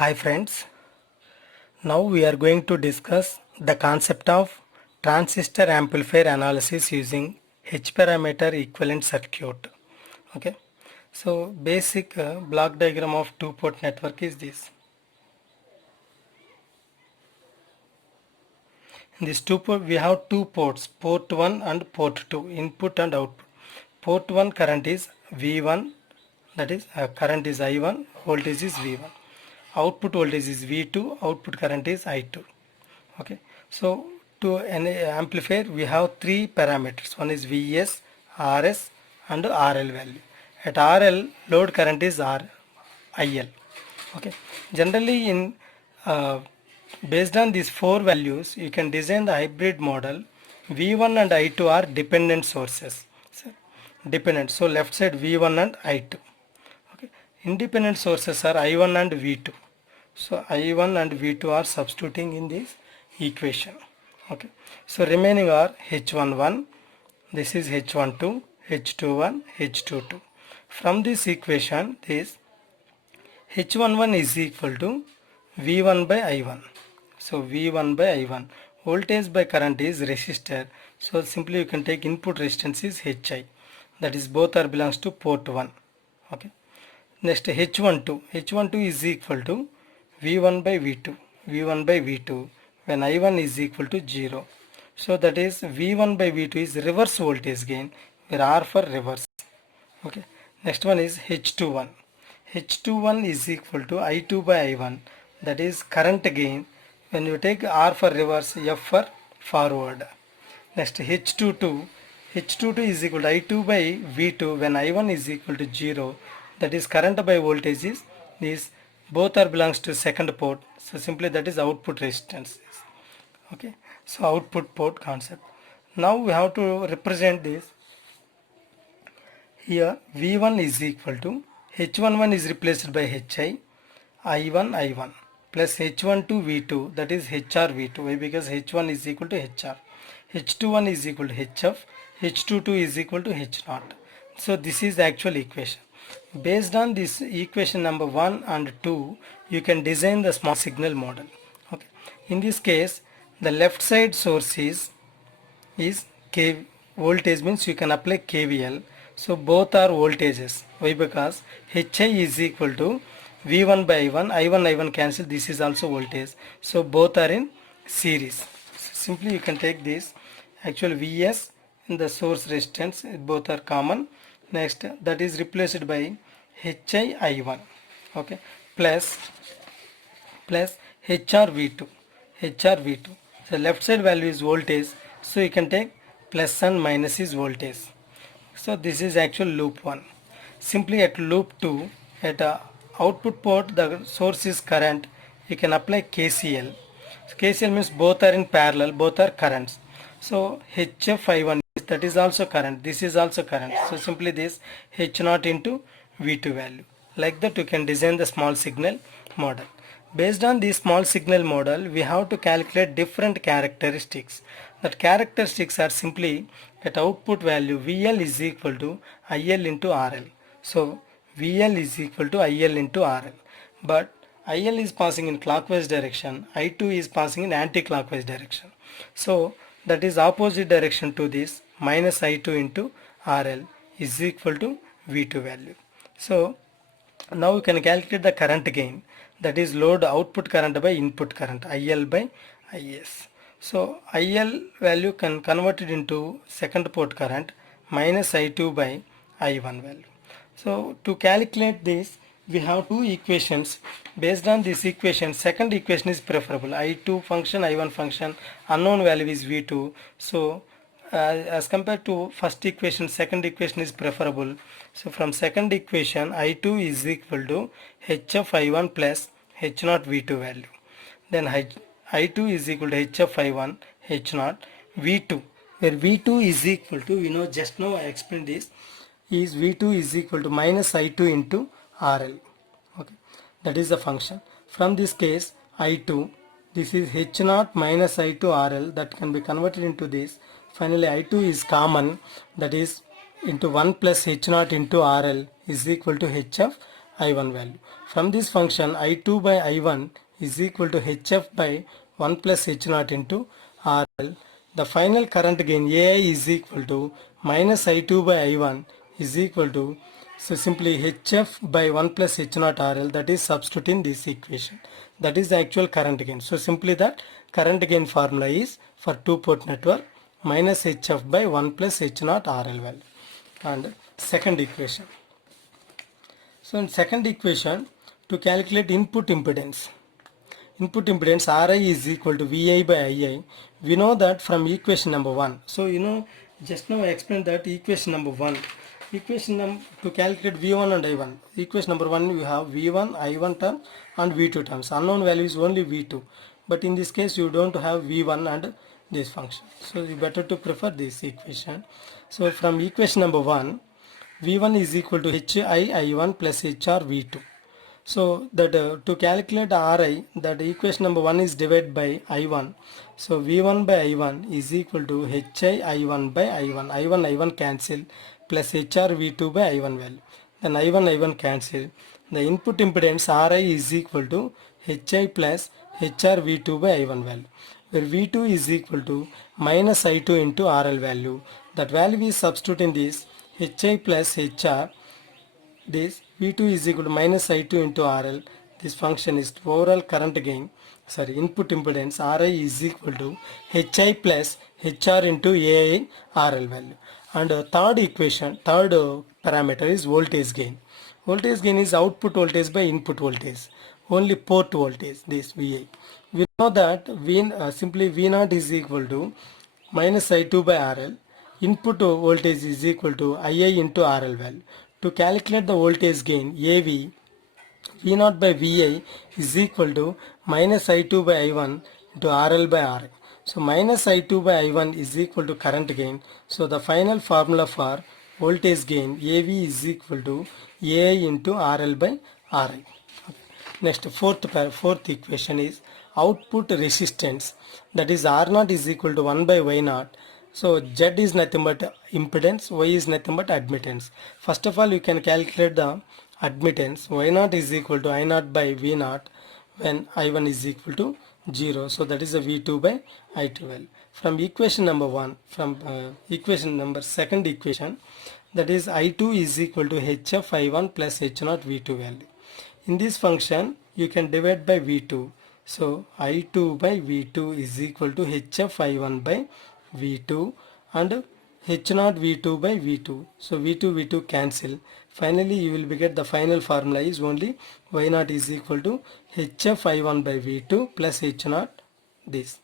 Hi friends, now we are going to discuss the concept of transistor amplifier analysis using H parameter equivalent circuit. Okay, so basic block diagram of two-port network is this. In this two-port we have two ports, port 1 and port 2, input and output. Port 1 current is V1, that is current is I1, voltage is V1. Output voltage is V2, output current is I2. Okay, so to an amplifier we have three parameters. One is Vs, Rs and RL value. At RL load current is IL. Okay, generally in based on these four values you can design the hybrid model. V1 and I2 are dependent sources. Dependent, so left side V1 and I2. Okay, independent sources are I1 and V2. So I1 and V2 are substituting in this equation. Okay, so remaining are H11, this is H12, H21, H22. From this equation, this H11 is equal to V1 by I1. So V1 by I1. Voltage by current is resistor. So simply you can take input resistance is HI. That is both are belongs to port 1. Okay. Next H12. H12 is equal to V1 by V2. V1 by V2 when I1 is equal to 0. So that is V1 by V2 is reverse voltage gain where R for reverse. Okay. Next one is H21. H21 is equal to I2 by I1, that is current gain when you take R for reverse, F for forward. Next H22. H22 is equal to I2 by V2 when I1 is equal to 0, that is current by voltage is this, both are belongs to second port, so simply that is output resistance. Okay, so output port concept. Now we have to represent this. Here V1 is equal to H11 is replaced by HI, I1 plus H12 V2, that is HR V2. Why? Because H1 is equal to HR. H21 is equal to HF, H22 is equal to H0. So this is the actual equation. Based on this equation number 1 and 2, you can design the small signal model. Okay. In this case, the left side source is K voltage, means you can apply KVL. So both are voltages. Why? Because HI is equal to V1 by I1, I1 cancel, this is also voltage. So both are in series. So simply you can take this, actual Vs in the source resistance, both are common. Next that is replaced by HI I1, okay, plus HR V2. So left side value is voltage, so you can take plus and minus is voltage. So this is actual loop 1. Simply at loop 2, at output port the source is current, you can apply KCL. So KCL means both are in parallel, both are currents. So HF I1, that is also current, this is also current. So simply this H0 into V2 value. Like that you can design the small signal model. Based on this small signal model, we have to calculate different characteristics. That characteristics are simply at output value VL is equal to IL into RL. So VL is equal to IL into RL. But IL is passing in clockwise direction, I2 is passing in anti-clockwise direction. So that is opposite direction to this, minus I2 into RL is equal to V2 value. So now you can calculate the current gain, that is load output current by input current, IL by IS. So IL value can convert it into second port current minus I2 by I1 value. So to calculate this, we have two equations. Based on this equation, second equation is preferable. I2 function, I1 function, unknown value is V2. So as compared to first equation, second equation is preferable. So from second equation, I2 is equal to HF I1 plus H0 V2 value. Then I2 is equal to HF I1 H0 V2, where V2 is equal to, just now I explained this, is V2 is equal to minus I2 into RL. Okay, that is the function. From this case, I2, this is H0 minus I2 RL, that can be converted into this. Finally I2 is common, that is into 1 plus H0 into RL is equal to HF I1 value. From this function I2 by I1 is equal to HF by 1 plus H0 into RL. The final current gain AI is equal to minus I2 by I1 is equal to, so simply HF by 1 plus H0 RL, that is substitute in this equation. That is the actual current gain. So simply that current gain formula is for two-port network minus HF by 1 plus H0 RL value. And second equation. So in second equation, to calculate input impedance Ri is equal to Vi by Ii. We know that from equation number 1. So just now I explained that equation number 1. To calculate V1 and I1. Equation number 1 you have V1, I1 term and V2 terms. Unknown value is only V2. But in this case you don't have V1 and this function. So you better to prefer this equation. So from equation number 1, V1 is equal to HI1 plus HR V2. So that to calculate Ri, that equation number 1 is divided by I1. So V1 by I1 is equal to HI1 by I1. I1 cancel plus HR V2 by I1 value. Then I1 cancel. The input impedance Ri is equal to HI plus HR V2 by I1 value, where V2 is equal to minus I2 into RL value. That value is substitute in this HI plus HR. This V2 is equal to minus I2 into RL. This function is overall current gain, input impedance Ri is equal to HI plus HR into AI RL value. And third parameter is voltage gain. Voltage gain is output voltage by input voltage, only port voltage, this VI. We know that simply V0 is equal to minus I2 by RL. Input voltage is equal to II into RL value. To calculate the voltage gain AV, V0 by Vi is equal to minus I2 by I1 into RL by Ri. So minus I2 by I1 is equal to current gain. So the final formula for voltage gain AV is equal to AI into RL by Ri. Next, fourth equation is output resistance, that is R0 is equal to 1 by Y0. So Z is nothing but impedance, Y is nothing but admittance. First of all, you can calculate the admittance. Y0 is equal to I0 by V0 when I1 is equal to 0. So that is a V2 by I2 value. From equation number 1, second equation, that is I2 is equal to HF I1 plus H0 V2 value. In this function, you can divide by V2. So I2 by V2 is equal to HF I1 by V2 and H0 V2 by V2. So V2 cancel. Finally, you will get the final formula is only Y0 is equal to HF I1 by V2 plus H0 this.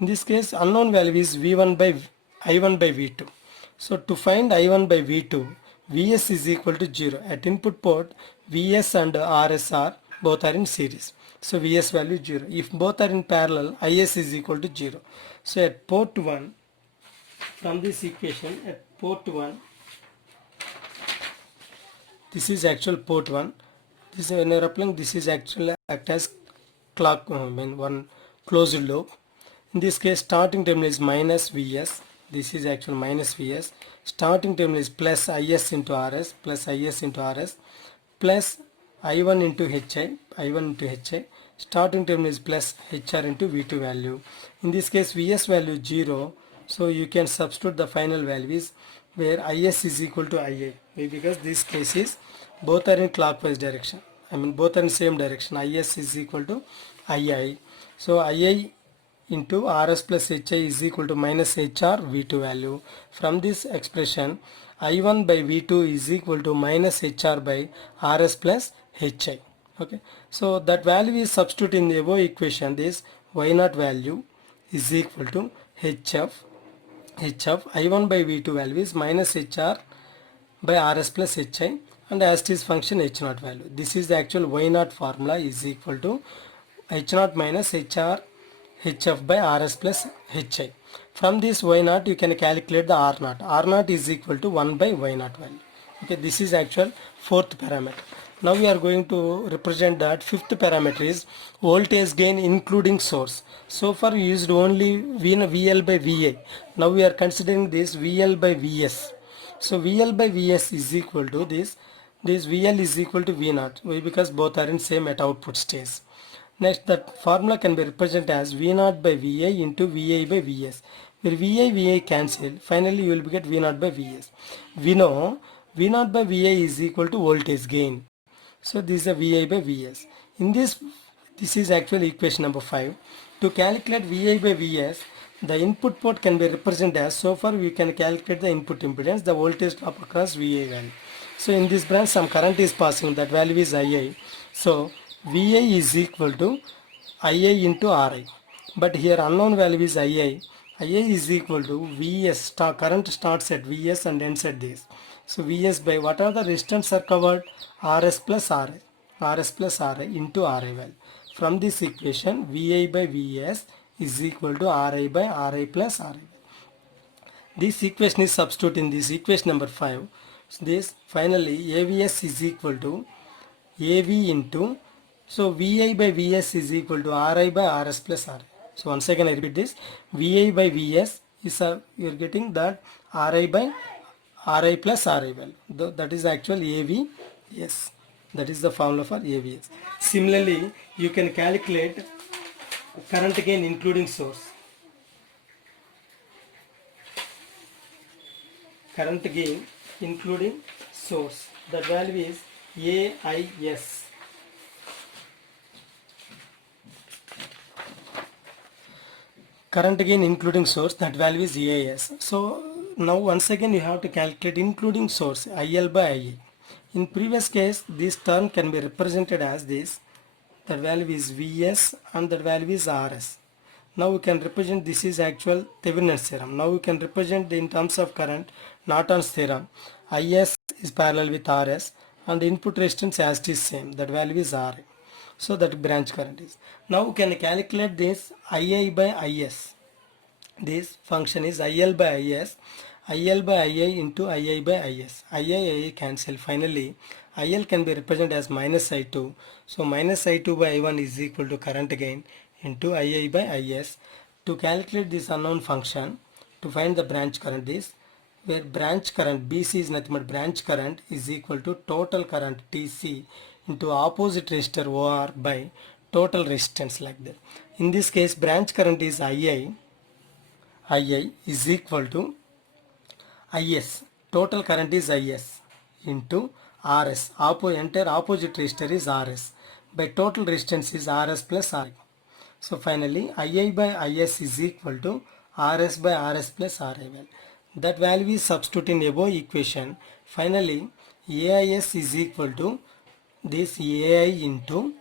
In this case, unknown value is V1 by I1 by V2. So to find I1 by V2, Vs is equal to 0. At input port, Vs and Rs both are in series. So Vs value 0. If both are in parallel, Is is equal to 0. So at port 1, from this equation, at port 1, this is actual port 1. This is when you are applying, this is actually act as clock, one closed loop. In this case, starting terminal is minus Vs. This is actual minus Vs. Starting terminal is plus Is into Rs, plus Is into Rs, plus I1 into Hi. Starting terminal is plus HR into V2 value. In this case, Vs value 0. So you can substitute the final values where Is is equal to Ia. Because this case is both are in clockwise direction. Both are in same direction. Is is equal to Ii. So Ii into Rs plus Hi is equal to minus HR V2 value. From this expression, I1 by V2 is equal to minus HR by Rs plus Hi. Okay. So that value is substitute in the above equation. This Y0 value is equal to HF I1 by V2 value is minus HR by Rs plus Hi, and as it is function H0 value. This is the actual Y0 formula is equal to H0 minus HR HF by Rs plus Hi. From this Y0 you can calculate the R0. R0 is equal to 1 by Y0 value. Okay, this is actual fourth parameter. Now we are going to represent that fifth parameter is voltage gain including source. So far we used only VL by VA. Now we are considering this VL by VS. So VL by VS is equal to this This VL is equal to V naught. Why? Because both are in same at output stage. Next, that formula can be represented as V naught by VA into VA by VS. Where VA cancel, finally you will get V naught by VS. We know V naught by VA is equal to voltage gain. So this is a VA by VS. In this is actually equation number 5. To calculate VA by VS, the input port can be represented as, so far we can calculate the input impedance, the voltage drop across VA value. So in this branch some current is passing, that value is IA. So VA is equal to IA into RI. But here unknown value is IA. IA is equal to VS, current starts at VS and ends at this. So VS by what are the resistance are covered? RS plus RI. RS plus RI into RI value. From this equation, VI by VS is equal to RI by RI plus RI. This equation is substitute in this equation number 5. So this finally AVS is equal to AV into, so VI by VS is equal to RI by RS plus RI. So once again I repeat this, VI by VS is you are getting that RI by RI plus RI value. That is actual AVS. That is the formula for AVS. Similarly, you can calculate current gain including source. Current gain including source. The value is AIS. Current gain including source, that value is AIS. So now once again you have to calculate including source, IL by IA. In previous case, this term can be represented as this. That value is Vs and that value is Rs. Now we can represent, this is actual Thevenin's theorem. Now we can represent in terms of current, Norton's theorem. Is is parallel with Rs and input resistance as it is same. That value is Ra. So that branch current is. Now we can calculate this II by Is. This function is IL by IS. IL by IA into II by IS. II cancel. Finally, IL can be represented as minus I2. So minus I2 by I1 is equal to current gain into II by IS. To calculate this unknown function, to find the branch current is, where branch current BC is nothing but branch current is equal to total current TC into opposite resistor OR by total resistance, like that. In this case, branch current is II is equal to IS, total current is IS into RS, entire opposite resistor is RS, by total resistance is RS plus RI. So finally II by IS is equal to RS by RS plus RI value. That value is substitute in above equation. Finally AIS is equal to this AI into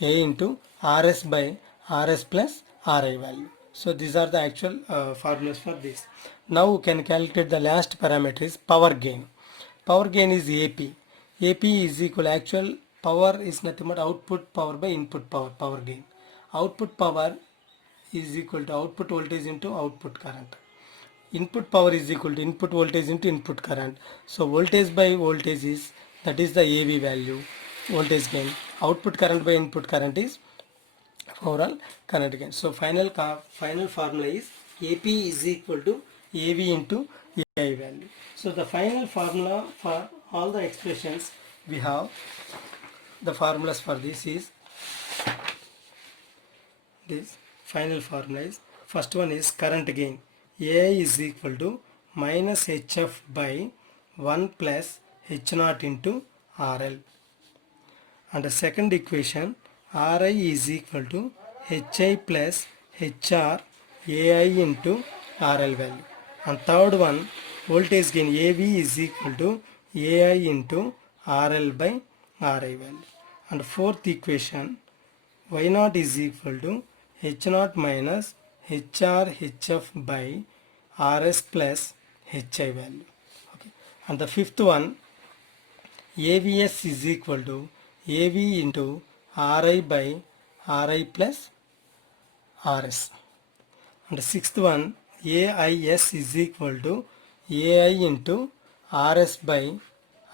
A into RS by RS plus RI value. So these are the actual formulas for this. Now we can calculate the last parameter is power gain. Power gain is AP. AP is equal, actual power is nothing but output power by input power, power gain. Output power is equal to output voltage into output current. Input power is equal to input voltage into input current. So voltage by voltage is, that is the AV value, voltage gain. Output current by input current is overall current gain. So final formula is AP is equal to AV into AI value. So the final formula for all the expressions we have, the formulas for this is, this final formula is, first one is current gain. AI is equal to minus HF by 1 plus H0 into RL. And the second equation, Ri is equal to Hi plus HR AI into RL value. And third one, voltage gain AV is equal to AI into RL by RI value. And fourth equation, Y0 is equal to H0 minus HR HF by RS plus HI value. Okay. And the fifth one, AVS is equal to AV into RI by RI plus RS. And the sixth one, AIS is equal to AI into RS by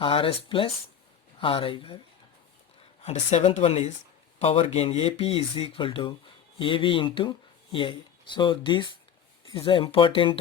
RS plus RI value. And the seventh one is power gain, AP is equal to AV into AI. So this is the important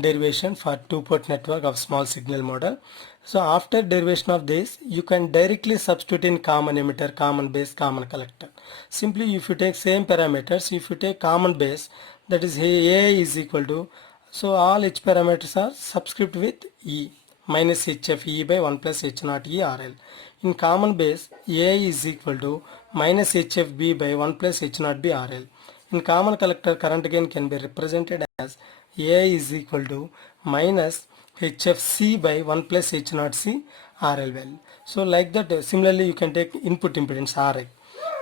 derivation for two-port network of small signal model. So after derivation of this, you can directly substitute in common emitter, common base, common collector. Simply if you take same parameters, if you take common base, that is A is equal to, so all H parameters are subscript with E minus HF E by 1 plus H naught E RL. In common base, A is equal to minus HF B by 1 plus H naught B RL. In common collector, current gain can be represented as A is equal to minus HFC by 1 plus H naught C RL value. So like that, similarly you can take input impedance RI.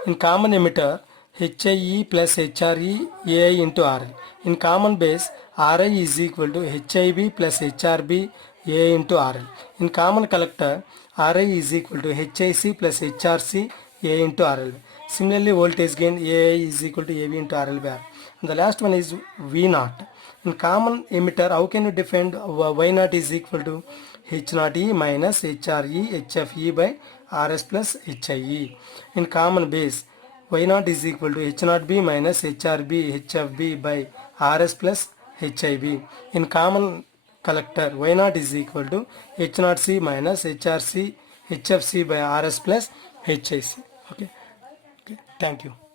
In common emitter, HIE plus HRE AI into RL. In common base, RI is equal to HIB plus HRB AI into RL. In common collector, RI is equal to HIC plus HRC AI into RL. Similarly, voltage gain AI is equal to AV into RL by R. And the last one is V0. In common emitter, how can you define Y0 is equal to H0E minus HRE HFE by RS plus HIE. In common base, Y0 is equal to H0B minus HRB HFB by RS plus HIB. In common collector, Y0 is equal to H0C minus HRC HFC by RS plus HIC. Okay. Thank you.